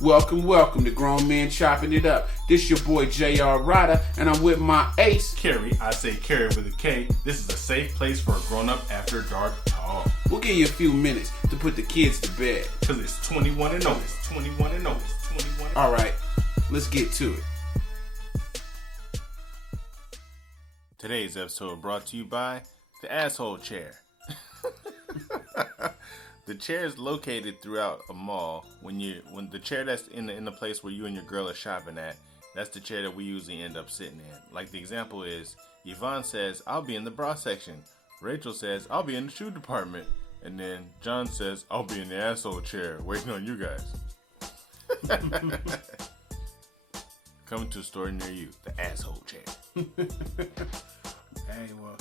Welcome to Grown Men Chopping It Up. This your boy J.R. Rydha, and I'm with my ace, Kerry. I say Kerry with a K. This is a safe place for a grown-up after dark talk. We'll give you a few minutes to put the kids to bed. Because it's 21 and over. It's 21 and over. It's 21 and over. Alright, let's get to it. Today's episode brought to you by the asshole chair. The chair is located throughout a mall. When the chair that's in the place where you and your girl are shopping at, that's the chair that we usually end up sitting in. Like the example is, Yvonne says, "I'll be in the bra section." Rachel says, "I'll be in the shoe department." And then John says, "I'll be in the asshole chair waiting on you guys." Coming to a store near you, the asshole chair. Hey, well,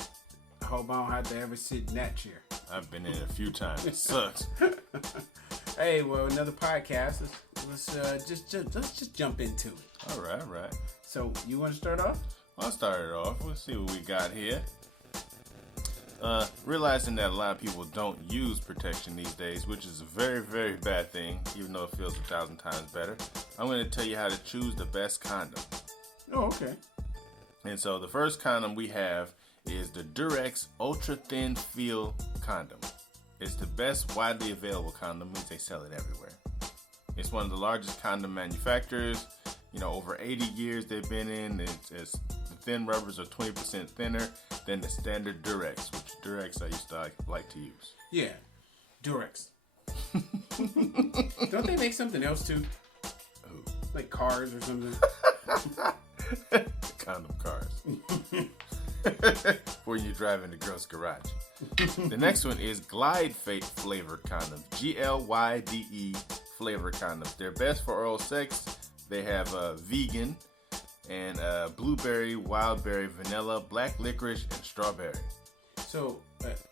I hope I don't have to ever sit in that chair. I've been in it a few times. It sucks. Hey, well, another podcast. Let's just jump into it. All right. So, you want to start off? I'll start it off. Let's see what we got here. Realizing that a lot of people don't use protection these days, which is a very, very bad thing, even though it feels 1,000 times better, I'm going to tell you how to choose the best condom. Oh, okay. And so the first condom we have is the Durex Ultra Thin Feel Condom. It's the best widely available condom, means they sell it everywhere. It's one of the largest condom manufacturers. You know, over 80 years they've been in. The thin rubbers are 20% thinner than the standard Durex, which Durex I used to like to use. Yeah, Durex. Don't they make something else too? Who? Like cars or something? Condom cars. Where you drive in the girl's garage. The next one is Glide flavored condoms. GLYDE flavored condoms. They're best for oral sex. They have vegan and blueberry, wildberry, vanilla, black licorice, and strawberry. So,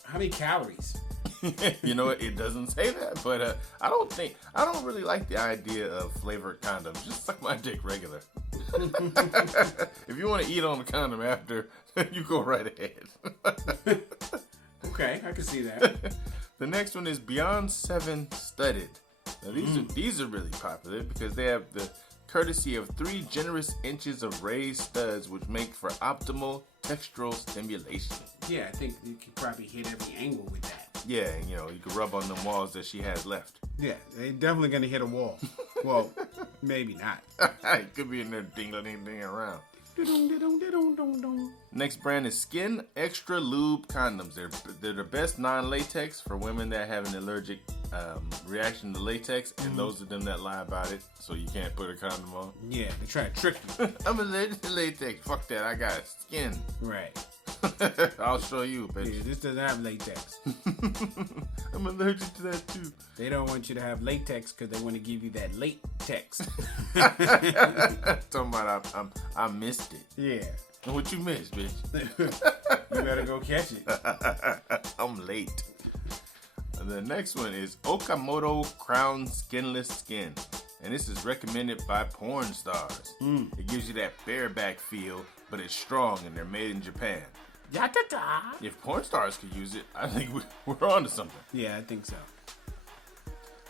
how many calories? You know what? It doesn't say that, but I don't really like the idea of flavored condoms. Just suck my dick regular. If you want to eat on the condom after, you go right ahead. Okay, I can see that. The next one is Beyond 7 Studded. Now these are really popular because they have the courtesy of 3 generous inches of raised studs, which make for optimal textural stimulation. Yeah, I think you could probably hit every angle with that. Yeah, and you can rub on them walls that she has left. Yeah, they're definitely gonna hit a wall. Well, maybe not. It could be in there ding around. Next brand is Skin Extra Lube condoms. They're the best non-latex for women that have an allergic reaction to latex, and those of them that lie about it, so you can't put a condom on. Yeah, they try to trick you. I'm allergic to latex. Fuck that. I got skin. Right. I'll show you, bitch. Yeah, this doesn't have latex. I'm allergic to that too. They don't want you to have latex because they want to give you that latex. Talking about I missed it. Yeah. And what you missed, bitch? You better go catch it. I'm late. The next one is Okamoto Crown Skinless Skin. And this is recommended by porn stars. It gives you that bareback feel, but it's strong and they're made in Japan. Ya-da-da. If porn stars could use it, I think we're on to something. Yeah, I think so.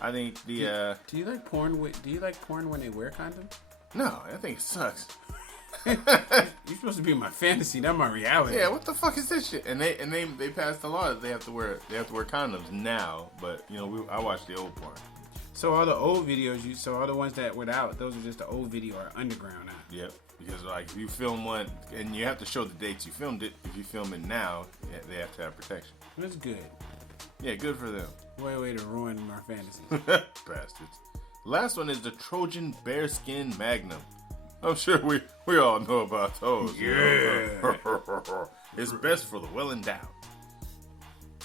I think Do you like porn? Do you like porn when they wear condoms? No, I think it sucks. You're supposed to be my fantasy, not my reality. Yeah, what the fuck is this shit? And they passed a law that they have to wear condoms now. But I watched the old porn. So all the old videos all the ones that were out, those are just the old video or underground now. Yep. Because if you film one, and you have to show the dates you filmed it. If you film it now, they have to have protection. That's good. Yeah, good for them. Way to ruin my fantasy. Bastards. Last one is the Trojan Bearskin Magnum. I'm sure we all know about those. Yeah. It's best for the well-endowed.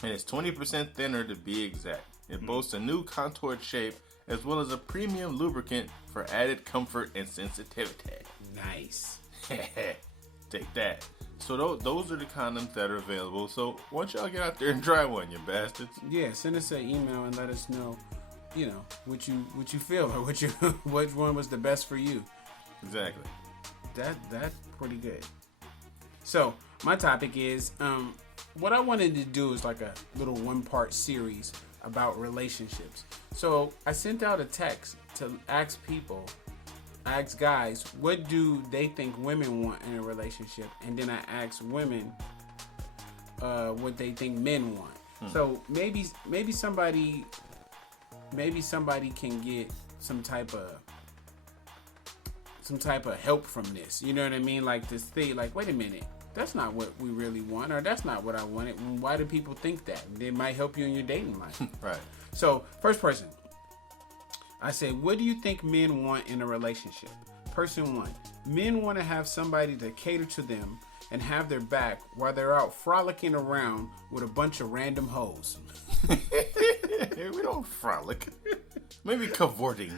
And it's 20% thinner to be exact. It boasts a new contoured shape as well as a premium lubricant for added comfort and sensitivity. Nice. Take that. So those are the condoms that are available. So why don't y'all get out there and try one, you bastards? Yeah, send us an email and let us know, what you feel or which one was the best for you. Exactly. That's pretty good. So my topic is what I wanted to do is like a little 1-part series about relationships. So I sent out a text to ask guys, what do they think women want in a relationship? And then I asked women what they think men want. So maybe somebody can get some type of help from this. You know what I mean? Like this thing, like, wait a minute, that's not what we really want, or that's not what I wanted. Why do people think that? It might help you in your dating life. Right. So, first person, I said, what do you think men want in a relationship? Person 1, men want to have somebody to cater to them and have their back while they're out frolicking around with a bunch of random hoes. We don't frolic. Maybe cavorting.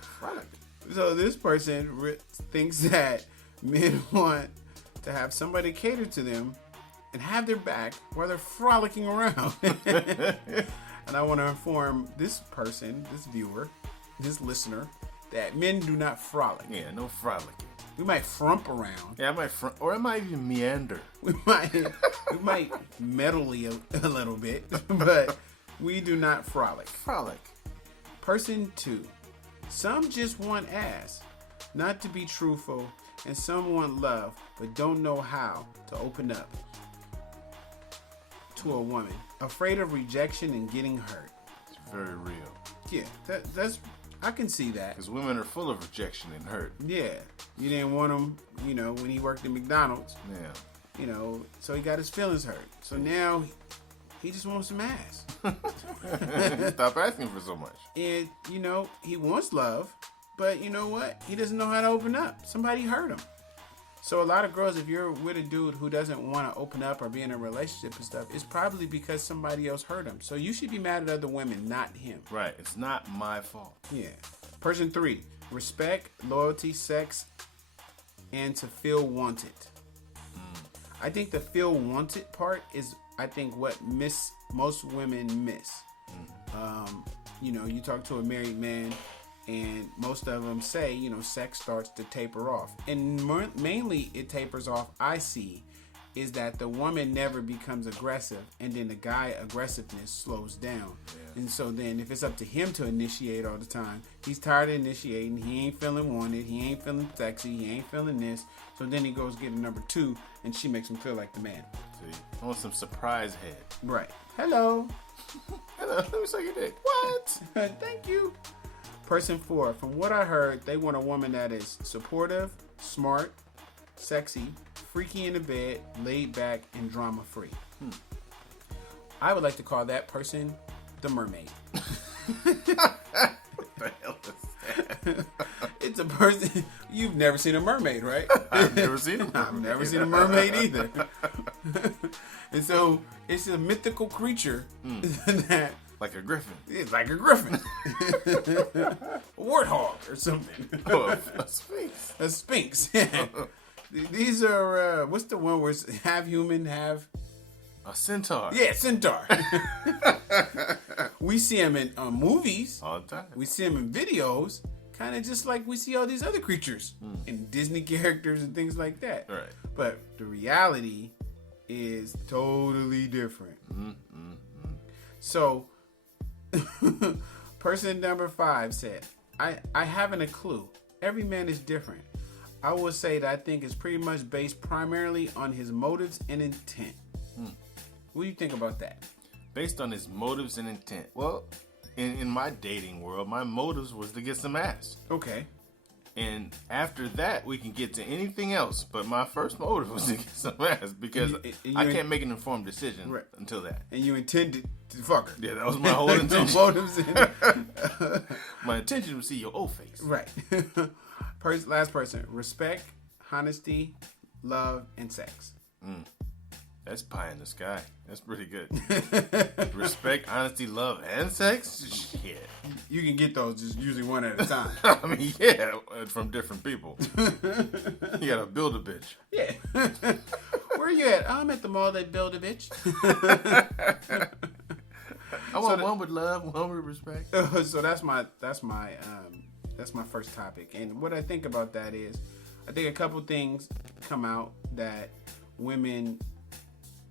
Frolic. So this person thinks that men want to have somebody cater to them and have their back while they're frolicking around. And I want to inform this person, this viewer, this listener, that men do not frolic. Yeah, no frolicking. We might frump around. Yeah, or it might even meander. We might meddly a little bit, but we do not frolic. Frolic. Person 2, some just want ass, not to be truthful, and some want love, but don't know how to open up to a woman, afraid of rejection and getting hurt. It's very real. Yeah, that's I can see that. Because women are full of rejection and hurt. Yeah, you didn't want him, when he worked at McDonald's. Yeah. So he got his feelings hurt. So now he just wants some ass. Stop asking for so much. And, he wants love, but you know what? He doesn't know how to open up. Somebody hurt him. So a lot of girls, if you're with a dude who doesn't want to open up or be in a relationship and stuff, it's probably because somebody else hurt him. So you should be mad at other women, not him. Right. It's not my fault. Yeah. Person 3, respect, loyalty, sex, and to feel wanted. I think the feel wanted part is, I think, what most women miss. You talk to a married man, and most of them say, sex starts to taper off. And mainly it tapers off, I see, is that the woman never becomes aggressive, and then the guy aggressiveness slows down. Yeah. And so then if it's up to him to initiate all the time, he's tired of initiating, he ain't feeling wanted, he ain't feeling sexy, he ain't feeling this. So then he goes get a number 2, and she makes him feel like the man. See, I want some surprise head. Right. Hello. Hello, let me suck your dick. What? Thank you. Person 4, from what I heard, they want a woman that is supportive, smart, sexy, freaky in the bed, laid back, and drama free. I would like to call that person the mermaid. What the hell is that? It's a person. You've never seen a mermaid, right? I've never seen a mermaid. I've never seen a mermaid either. And so it's a mythical creature that. Like a griffin. It's like a griffin. A warthog or something. Oh, a sphinx. A sphinx. These are, what's the one where it's half human, half... A centaur. Yeah, centaur. We see them in movies. All the time. We see them in videos. Kind of just like we see all these other creatures in Disney characters and things like that. Right. But the reality is totally different. So... Person number 5 said, I haven't a clue. Every man is different. I would say that I think it's pretty much based primarily on his motives and intent. What do you think about that? Based on his motives and intent. Well, in my dating world, my motives was to get some ass. Okay. And after that, we can get to anything else. But my first motive was to get some ass because I can't make an informed decision until that. And you intended to fuck her. Yeah, that was my whole intention. Motives My intention was to see your old face. Right. Last person. Respect, honesty, love, and sex. That's pie in the sky. That's pretty good. Respect, honesty, love, and sex? Shit. You can get those just usually one at a time. I mean, yeah, from different people. You gotta build a bitch. Yeah. Where are you at? I'm at the mall that build a bitch. I want one with love, one with respect. So that's my first topic. And what I think about that is, I think a couple things come out that women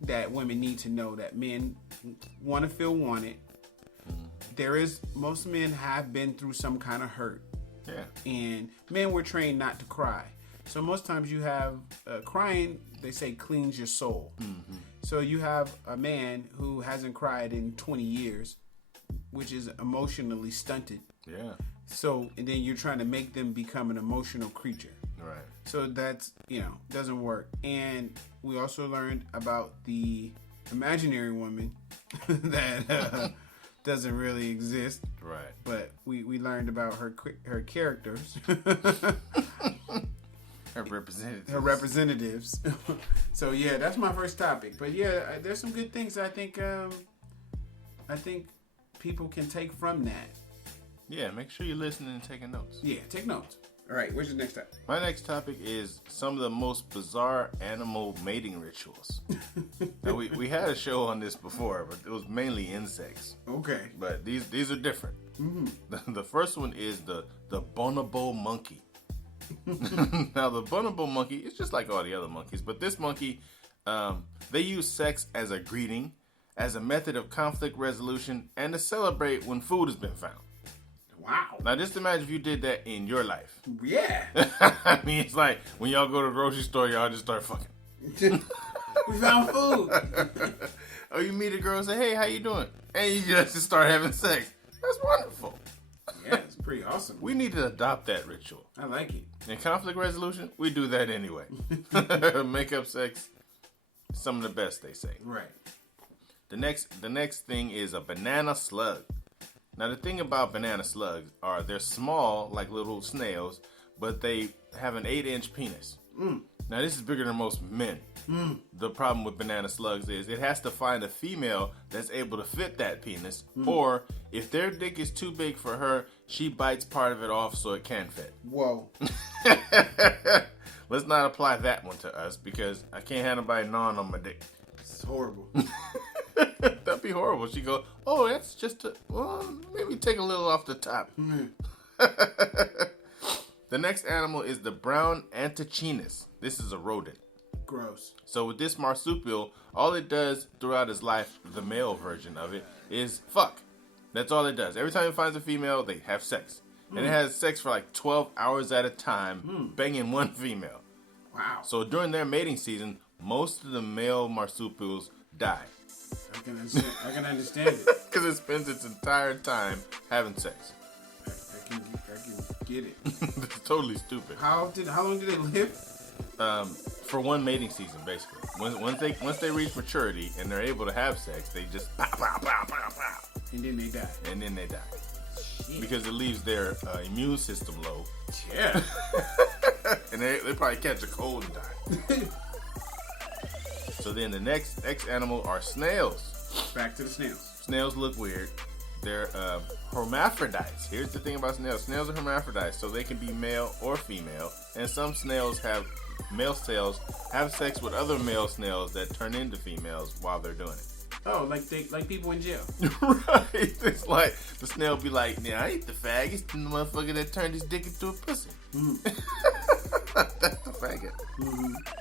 that women need to know that men want to feel wanted. Most men have been through some kind of hurt. Yeah. And men were trained not to cry. So most times you have crying, they say, cleans your soul. Mm-hmm. So you have a man who hasn't cried in 20 years, which is emotionally stunted. Yeah. So, and then you're trying to make them become an emotional creature. Right. So that's, doesn't work. And we also learned about the imaginary woman that doesn't really exist. Right. But we learned about her characters. Her representatives. Her representatives. So yeah, that's my first topic. But yeah, there's some good things I think people can take from that. Yeah, make sure you're listening and taking notes. Yeah, take notes. All right, what's your next topic? My next topic is some of the most bizarre animal mating rituals. Now, we had a show on this before, but it was mainly insects. Okay. But these are different. Mm-hmm. The first one is the bonobo monkey. Now, the bonobo monkey is just like all the other monkeys, but this monkey, they use sex as a greeting, as a method of conflict resolution, and to celebrate when food has been found. Wow. Now, just imagine if you did that in your life. Yeah. I mean, it's like when y'all go to the grocery store, y'all just start fucking. We found food. Or you meet a girl and say, hey, how you doing? And you just start having sex. That's wonderful. Yeah, it's pretty awesome. We need to adopt that ritual. I like it. In conflict resolution, we do that anyway. Makeup sex, some of the best, they say. Right. The next thing is a banana slug. Now, the thing about banana slugs are they're small, like little snails, but they have an 8-inch penis. Now, this is bigger than most men. The problem with banana slugs is it has to find a female that's able to fit that penis, or if their dick is too big for her, she bites part of it off so it can fit. Whoa. Let's not apply that one to us because I can't have nobody gnawing on my dick. It's horrible. That'd be horrible. She go, oh, that's just maybe take a little off the top. The next animal is the brown antechinus. This is a rodent. Gross. So with this marsupial, all it does throughout its life, the male version of it, is fuck. That's all it does. Every time it finds a female, they have sex. And it has sex for like 12 hours at a time, banging one female. Wow. So during their mating season, most of the male marsupials die. I can understand it. Because it spends its entire time having sex. I can get it. It's totally stupid. How long did they live? For one mating season, basically. Once they reach maturity and they're able to have sex, they just pow, pow, pow, pow, pow. And then they die. Shit. Because it leaves their immune system low. Yeah. And they probably catch a cold and die. So then the next animal are snails. Back to the snails. Snails look weird. They're hermaphrodites. Here's the thing about snails. Snails are hermaphrodites, so they can be male or female. And some male snails have sex with other male snails that turn into females while they're doing it. Oh, like people in jail. Right. It's like the snail be like, "Yeah, I ain't the fag. It's the motherfucker that turned his dick into a pussy." That's the faggot.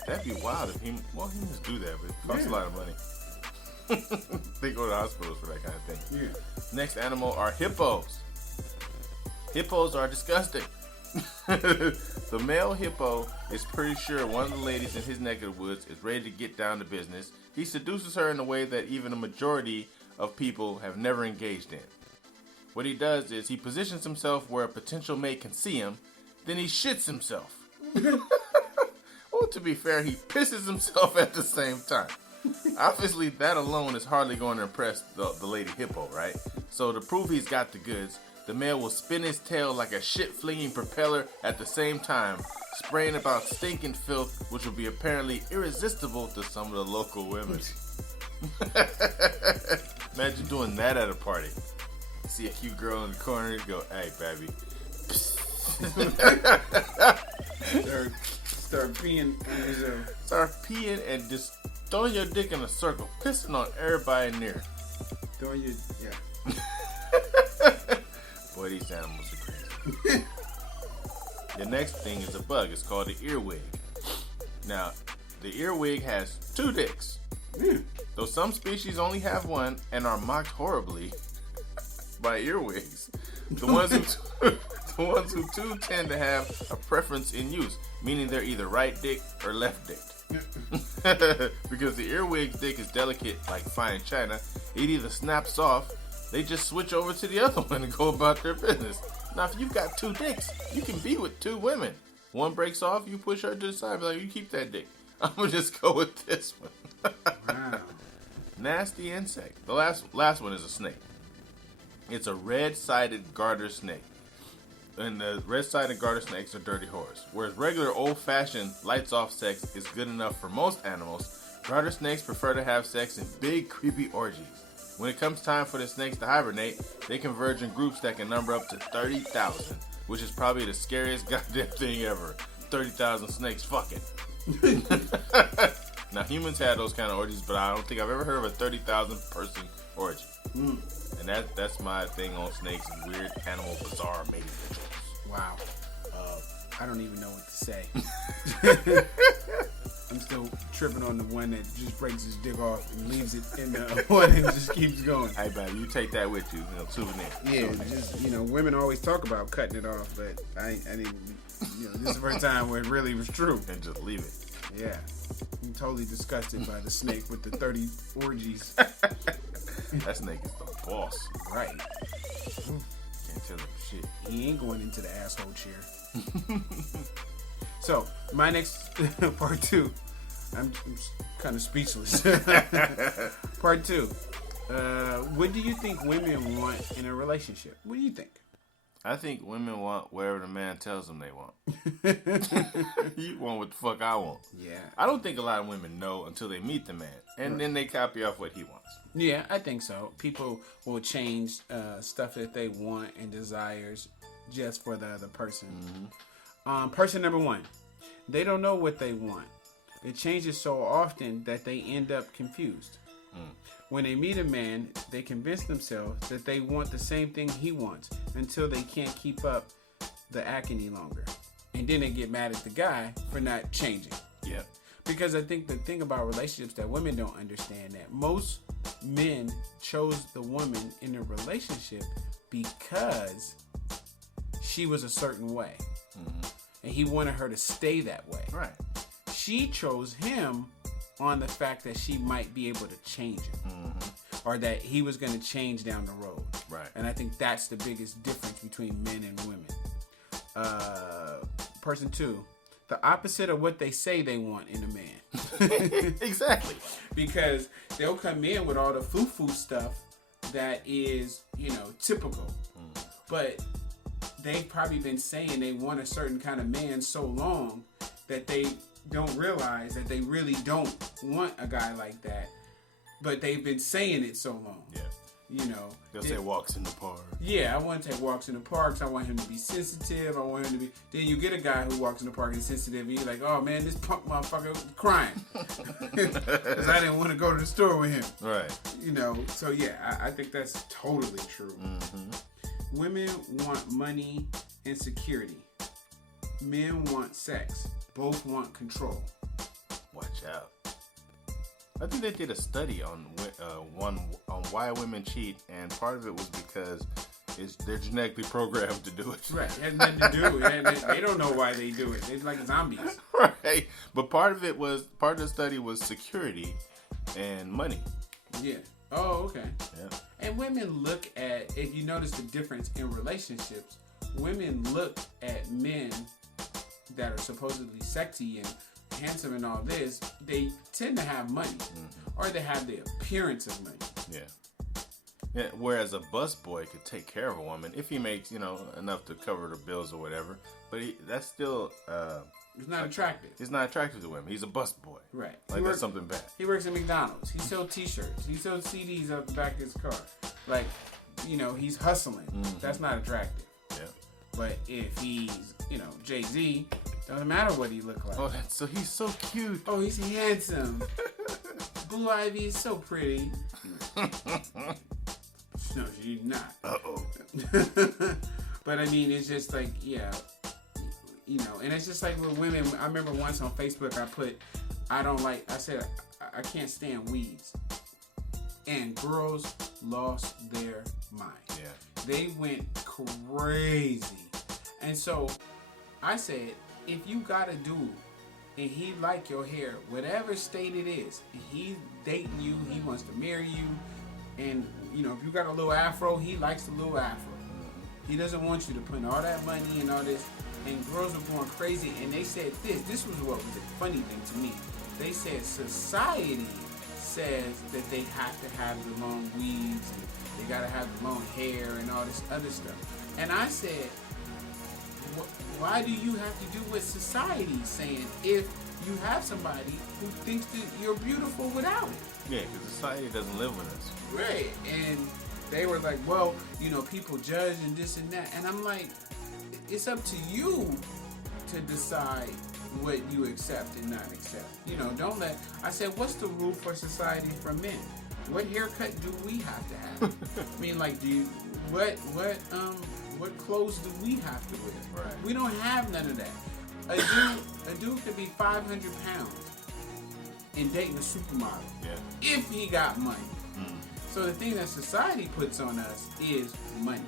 That'd be wild if humans do that, but it costs a lot of money. They go to hospitals for that kind of thing. Yeah. Next animal are hippos. Hippos are disgusting. The male hippo is pretty sure one of the ladies in his neck of the woods is ready to get down to business. He seduces her in a way that even a majority of people have never engaged in. What he does is he positions himself where a potential mate can see him, then he shits himself. Well, to be fair, he pisses himself at the same time. Obviously, that alone is hardly going to impress the lady hippo, right? So to prove he's got the goods, the male will spin his tail like a shit-flinging propeller at the same time, spraying about stinking filth, which will be apparently irresistible to some of the local women. Imagine doing that at a party. See a cute girl in the corner and go, "Hey, baby." Start peeing on yourself. Start peeing and just throwing your dick in a circle, pissing on everybody near. Yeah. Boy, these animals are crazy. The next thing is a bug. It's called the earwig. Now, the earwig has 2 dicks. Though some species only have one and are mocked horribly by earwigs, the ones who too tend to have a preference in use, meaning they're either right dick or left dick. Because the earwig's dick is delicate like fine china, it either snaps off, they just switch over to the other one and go about their business. Now, if you've got two dicks, you can be with two women. One breaks off, you push her to the side, be like, you keep that dick. I'm gonna just go with this one. Wow. Nasty insect. The last one is a snake. It's a red-sided garter snake. And the red-sided garter snakes are dirty whores. Whereas regular old-fashioned lights-off sex is good enough for most animals, garter snakes prefer to have sex in big, creepy orgies. When it comes time for the snakes to hibernate, they converge in groups that can number up to 30,000, which is probably the scariest goddamn thing ever. 30,000 snakes fucking. Now, humans have those kind of orgies, but I don't think I've ever heard of a 30,000 person orgy. And that's my thing on snakes and weird animal bizarre mating rituals. Wow. I don't even know what to say. I'm still tripping on the one that just breaks his dick off and leaves it in the one and just keeps going. Hey, baby, you take that with you, souvenir. Yeah, just, women always talk about cutting it off, but I didn't, this is the first time where it really was true. And just leave it. Yeah. I'm totally disgusted by the snake with the 30 orgies. That snake is the boss. Right. Can't tell him shit. He ain't going into the asshole chair. So, my next part 2. I'm kind of speechless. Part 2. What do you think women want in a relationship? What do you think? I think women want whatever the man tells them they want. You want what the fuck I want. Yeah. I don't think a lot of women know until they meet the man. And then they copy off what he wants. Yeah, I think so. People will change stuff that they want and desires just for the other person. Person number 1. They don't know what they want. It changes so often that they end up confused. When they meet a man, they convince themselves that they want the same thing he wants until they can't keep up the act any longer. And then they get mad at the guy for not changing. Yeah. Because I think the thing about relationships that women don't understand, that most men chose the woman in a relationship because she was a certain way. And he wanted her to stay that way. Right. She chose him on the fact that she might be able to change him. Or that he was going to change down the road. Right. And I think that's the biggest difference between men and women. Person 2. The opposite of what they say they want in a man. Exactly. Because they'll come in with all the foo-foo stuff that is, typical. But they've probably been saying they want a certain kind of man so long that they don't realize that they really don't want a guy like that. But they've been saying it so long. Yeah. They'll say walks in the park. Yeah, I want to take walks in the parks. I want him to be sensitive. I want him to be... Then you get a guy who walks in the park and is sensitive, and you're like, oh man, this punk motherfucker was crying. Because I didn't want to go to the store with him. Right. So yeah, I think that's totally true. Women want money and security. Men want sex. Both want control. Watch out. I think they did a study on why women cheat, and part of it was because they're genetically programmed to do it. Right, it has nothing to do with it. They don't know why they do it. They're like zombies. Right, but part of the study was security and money. Yeah. Oh, okay. Yeah. And women look at, if you notice the difference in relationships, women look at men that are supposedly sexy and handsome and all this, they tend to have money. Or they have the appearance of money. Yeah. Whereas a busboy could take care of a woman if he makes, enough to cover the bills or whatever. But that's still... it's not attractive. He's not attractive to women. He's a busboy. Right. Like that's something bad. He works at McDonald's. He sells t-shirts. He sells CDs out the back of his car. Like, he's hustling. That's not attractive. Yeah. But if he's, Jay-Z, doesn't matter what he look like. Oh, so he's so cute. Oh, he's handsome. Blue Ivy is so pretty. No, she's not. Uh-oh. But I mean, it's just like, yeah, and it's just like with women. I remember once on Facebook, I said, I can't stand weeds. And girls lost their mind. Yeah. They went crazy. And so I said, if you got a dude and he like your hair, whatever state it is, and he's dating you, he wants to marry you, and you know, if you got a little afro, he likes the little afro. He doesn't want you to put in all that money and all this. And girls were going crazy, and they said this was what was the funny thing to me. They said society says that they have to have the long weaves and they gotta have the long hair and all this other stuff. And I said, why do you have to do what society's saying if you have somebody who thinks that you're beautiful without it? Yeah, because society doesn't live with us. Right. And they were like, well, you know, people judge and this and that. And I'm like, it's up to you to decide what you accept and not accept. You know, don't let... I said, what's the rule for society for men? What haircut do we have to have? I mean, like, what clothes do we have to wear? Right. We don't have none of that. A dude could be 500 pounds and dating a supermodel. Yeah. If he got money. So the thing that society puts on us is money.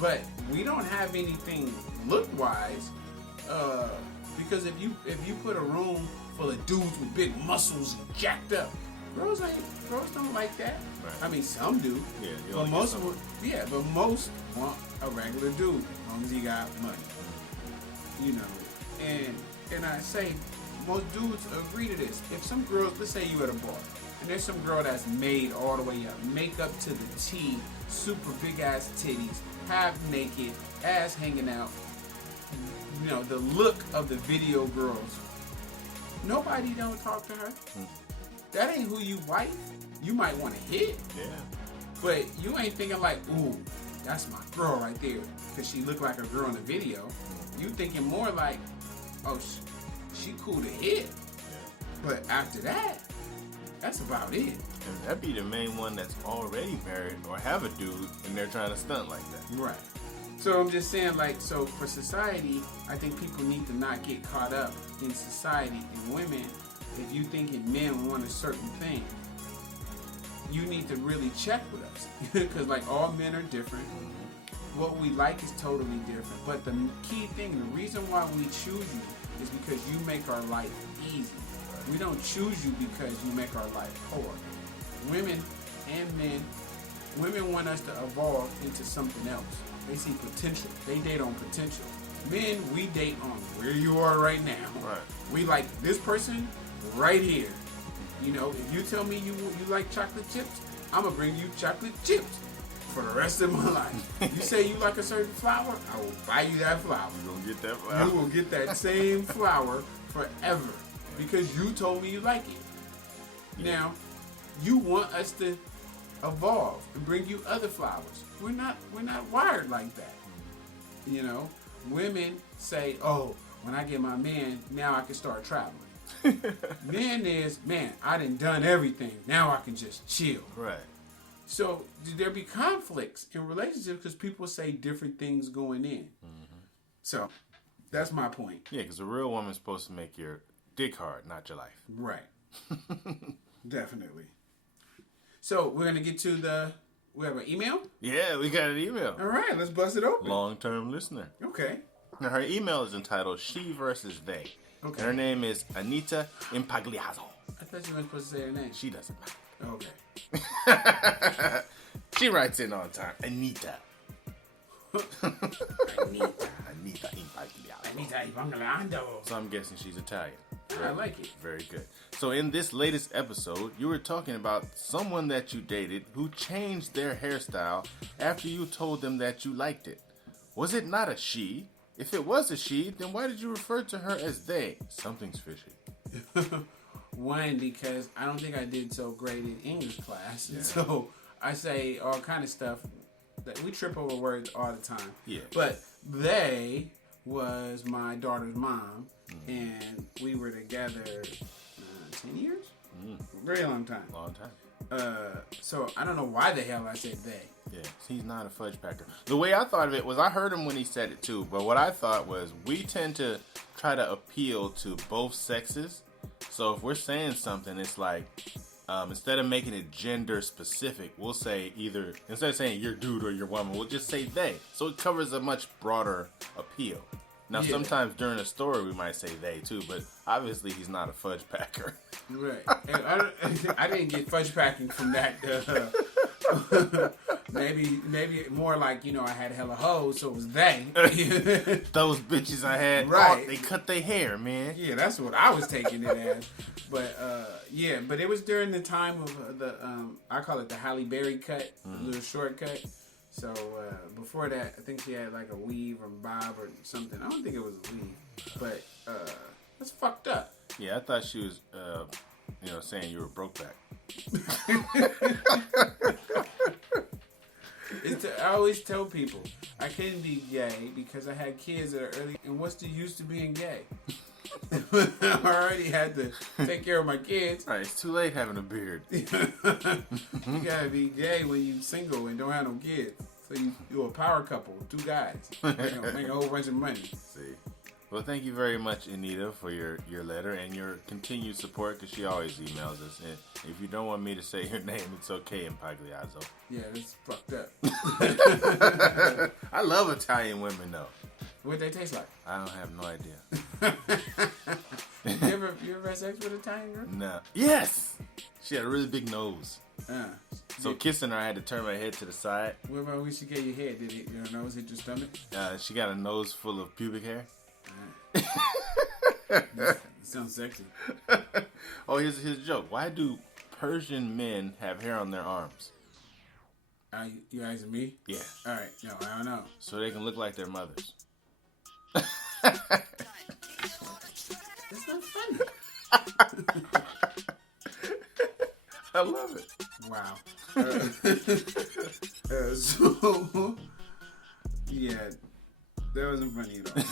But we don't have anything look-wise, because if you put a room full of dudes with big muscles and jacked up, girls don't like that. Right. I mean, some do. Yeah, but most want a regular dude as long as he got money. You know, and I say most dudes agree to this. If some girls, let's say you at a bar, and there's some girl that's made all the way up, makeup to the T, super big ass titties, half naked, ass hanging out, you know, the look of the video girls. Nobody don't talk to her. That ain't who you wife. You might want to hit. Yeah. But you ain't thinking like, ooh, that's my girl right there, because she looked like a girl in the video. You thinking more like, oh, she cool to hit. Yeah. But after that, that's about it. And that'd be the main one that's already married or have a dude and they're trying to stunt like that. Right. So I'm just saying, like, so for society, I think people need to not get caught up in society. And women, if you thinking men want a certain thing, you need to really check with us. Because, like, all men are different. What we like is totally different. But the key thing, the reason why we choose you is because you make our life easy. We don't choose you because you make our life hard. Women and men, women want us to evolve into something else. They see potential. They date on potential. Men, we date on where you are right now. Right. We like this person right here. You know, if you tell me you like chocolate chips, I'm going to bring you chocolate chips for the rest of my life. You say you like a certain flower, I will buy you that flower. You're going to get that flower. You will get that same flower forever because you told me you like it. Yeah. Now, you want us to evolve and bring you other flowers. We're not wired like that. You know, women say, "Oh, when I get my man, now I can start traveling." Men is, man, I done everything. Now I can just chill. Right. So there be conflicts in relationships because people say different things going in. So that's my point. Yeah, because a real woman's supposed to make your dick hard, not your life. Right. Definitely. So we're gonna get to we have an email? Yeah, we got an email. All right, let's bust it open. Long-term listener. Okay. Now, her email is entitled She versus They. Okay. And her name is Anita Impagliazzo. I thought you weren't supposed to say her name. She doesn't matter. Okay. She writes in all the time. Anita. Anita Impagliazzo. So I'm guessing she's Italian. I like it. Very good. So in this latest episode, you were talking about someone that you dated who changed their hairstyle after you told them that you liked it. Was it not a she? If it was a she, then why did you refer to her as they? Something's fishy. One, because I don't think I did so great in English class. Yeah. So I say all kind of stuff that we trip over words all the time. Yeah. But they was my daughter's mom, and we were together 10 years? Very long time. Long time. So I don't know why the hell I said they. Yeah, he's not a fudge packer. The way I thought of it was, I heard him when he said it too, but what I thought was, we tend to try to appeal to both sexes, So if we're saying something, it's like instead of making it gender specific, we'll say either instead of saying you're dude or you're woman, we'll just say they. So it covers a much broader appeal. Now, sometimes during a story, we might say they, too, but obviously he's not a fudge packer. Right. And I didn't get fudge packing from that. Maybe more like, I had hella hoes, so it was they. Those bitches I had, right. They cut their hair, man. Yeah, that's what I was taking it as. But, but it was during the time of the, I call it the Halle Berry cut, a little shortcut. So, before that, I think she had like a weave or bob or something. I don't think it was a weave. But, that's fucked up. Yeah, I thought she was, saying you were broke back. I always tell people, I couldn't be gay because I had kids that are early. And what's the use to being gay? I already had to take care of my kids. All right, it's too late having a beard. You gotta be gay when you single and don't have no kids. So you're a power couple, 2 guys. Make a whole bunch of money. See. Well, thank you very much, Anita, for your letter and your continued support, because she always emails us. And if you don't want me to say your name, it's okay in Pagliazzo. Yeah, that's fucked up. I love Italian women, though. What they taste like? I don't have no idea. you ever had sex with an Italian girl? No. Yes! She had a really big nose. So kissing her, I had to turn my head to the side. What about when she gave you head? Did your nose hit your stomach? She got a nose full of pubic hair. That sounds sexy. Oh, here's a joke. Why do Persian men have hair on their arms? You asking me? Yeah. All right. No, I don't know. So they can look like their mothers. That's not funny. I love it. Wow. So, yeah, that wasn't funny at all.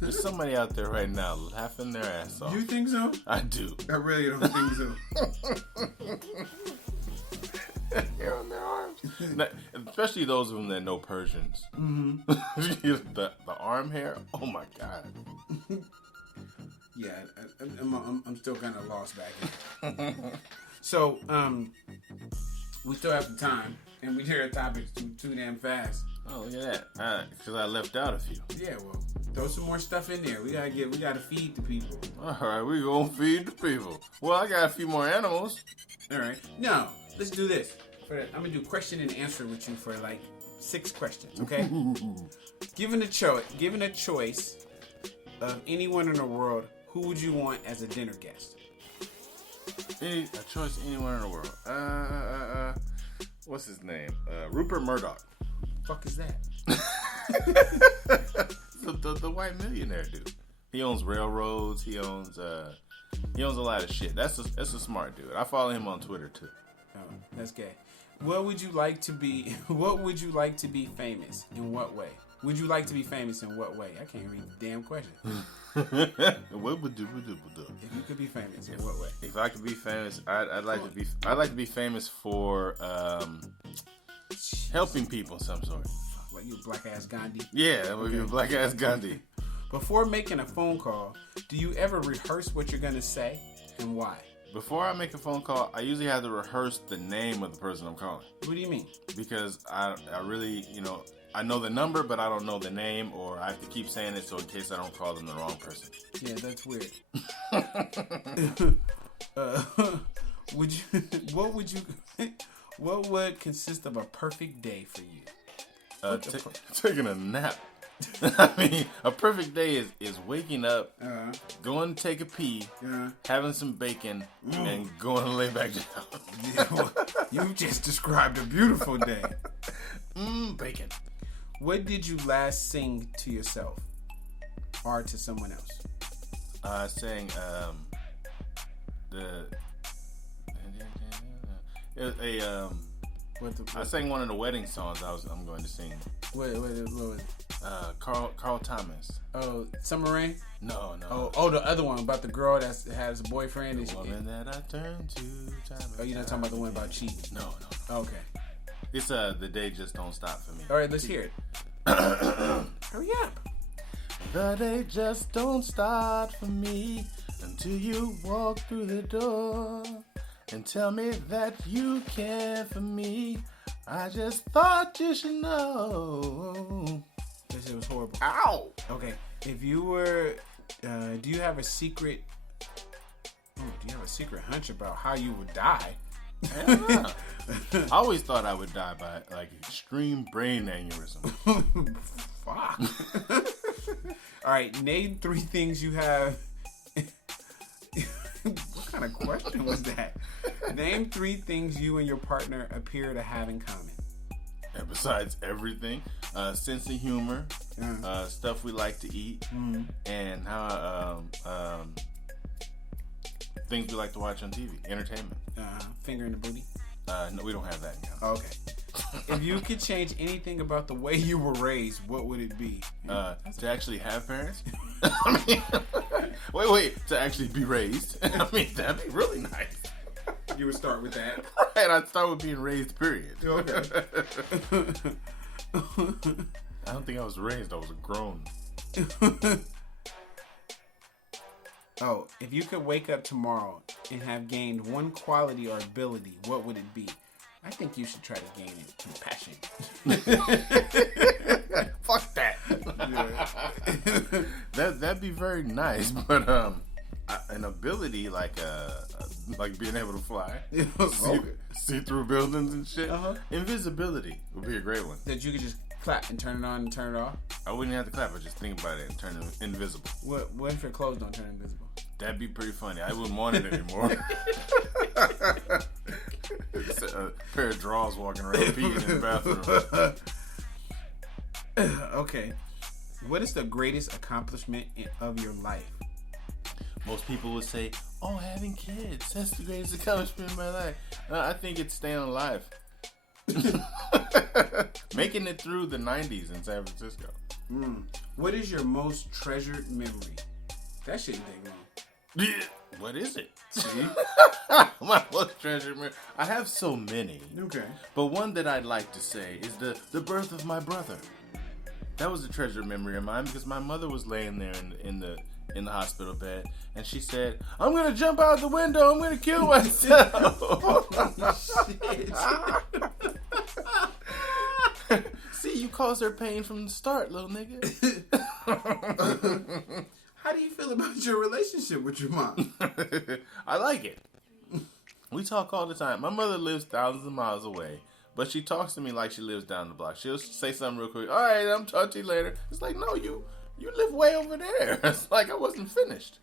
There's somebody out there right now laughing their ass off. You think so? I do. I really don't think so. Hair on their arms. Especially those of them that know Persians. Mm-hmm. the arm hair. Oh my god. Yeah, I'm still kind of lost back here. So, we still have the time, and we hear our topics too damn fast. Oh, look at that. Because I left out a few. Yeah, well, throw some more stuff in there. We gotta feed the people. All right, we gonna feed the people. Well, I got a few more animals. All right. No, let's do this. I'm gonna do question and answer with you for like 6 questions, okay? Given a choice of anyone in the world, who would you want as a dinner guest? A choice anywhere in the world. What's his name? Rupert Murdoch. Fuck is that? the white millionaire dude. He owns railroads. He owns a lot of shit. That's a smart dude. I follow him on Twitter too. Oh, that's gay. What would you like to be? What would you like to be famous? In what way? Would you like to be famous in what way? I can't read the damn question. What would do? If you could be famous, in what way? If I could be famous, I'd like to be famous for helping people of some sort. What, you black ass Gandhi? Yeah, that would be a black ass Gandhi. Before making a phone call, do you ever rehearse what you're gonna say and why? Before I make a phone call, I usually have to rehearse the name of the person I'm calling. What do you mean? Because I really, I know the number, but I don't know the name, or I have to keep saying it so in case I don't call them the wrong person. Yeah, that's weird. What would consist of a perfect day for you? Taking a nap. I mean, a perfect day is waking up, going to take a pee, having some bacon, and going to lay back down. You just described a beautiful day. Bacon. What did you last sing to yourself or to someone else? I sang I sang one of the wedding songs I'm going to sing. What was it? Carl Thomas. Oh, Summer Rain? No. Oh, the other one about the girl that has a boyfriend. The woman that I turn to. Oh, you're not talking about the one about cheating? No. Okay. It's The Day Just Don't Stop for me. All right, let's hear it. Hurry up. The day just don't start for me Until you walk through the door and tell me that you care for me. I just thought you should know. This shit was horrible. Ow! Okay, if you were, do you have a secret? Do you have a secret hunch about how you would die? Yeah. I always thought I would die by like extreme brain aneurysm. Fuck. All right, name 3 things you have. What kind of question was that? Name 3 things you and your partner appear to have in common. And besides everything, sense of humor, stuff we like to eat, and how things we like to watch on TV, entertainment. Finger in the booty. No, we don't have that in common. Okay. If you could change anything about the way you were raised, what would it be? To actually have parents? I mean, wait, to actually be raised? I mean, that'd be really nice. You would start with that. Right, I'd start with being raised, period. Okay. I don't think I was raised, I was grown. Oh, if you could wake up tomorrow and have gained one quality or ability, what would it be? I think you should try to gain it. Compassion. Fuck that. That'd be very nice, but an ability like being able to fly, see through buildings and shit. Invisibility would be a great one. That you could just clap and turn it on and turn it off. I wouldn't have to clap. I'd just think about it and turn it invisible. What if your clothes don't turn invisible? That'd be pretty funny. I wouldn't want it anymore. It's a pair of drawers walking around peeing in the bathroom. Okay. What is the greatest accomplishment of your life? Most people would say, "Oh, having kids. That's the greatest accomplishment in my life." I think it's staying alive. Making it through the 90s in San Francisco. What is your most treasured memory? That shouldn't take long. What is it? See? My most treasured memory. I have so many. Okay. But one that I'd like to say is the birth of my brother. That was a treasured memory of mine because my mother was laying there in the hospital bed and she said, "I'm gonna jump out the window. I'm gonna kill myself." See, you caused her pain from the start, little nigga. How do you feel about your relationship with your mom? I like it. We talk all the time. My mother lives thousands of miles away, but she talks to me like she lives down the block. She'll say something real quick. "All right, I'm talking to you later." It's like, no, you live way over there. It's like I wasn't finished.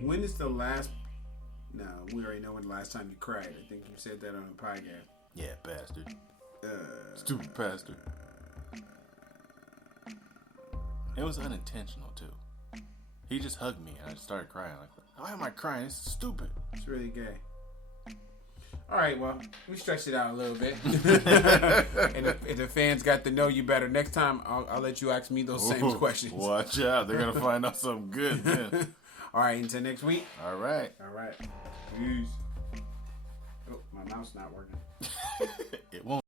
When is the last... No, we already know when the last time you cried. I think you said that on a podcast. Yeah, bastard. Stupid bastard. It was unintentional, too. He just hugged me, and I started crying. Like, why am I crying? It's stupid. It's really gay. All right, well, we stretched it out a little bit. And if the fans got to know you better, next time I'll let you ask me those same questions. Watch out. They're going to find out something good then. All right, until next week. All right. Peace. Oh, my mouth's not working. It won't.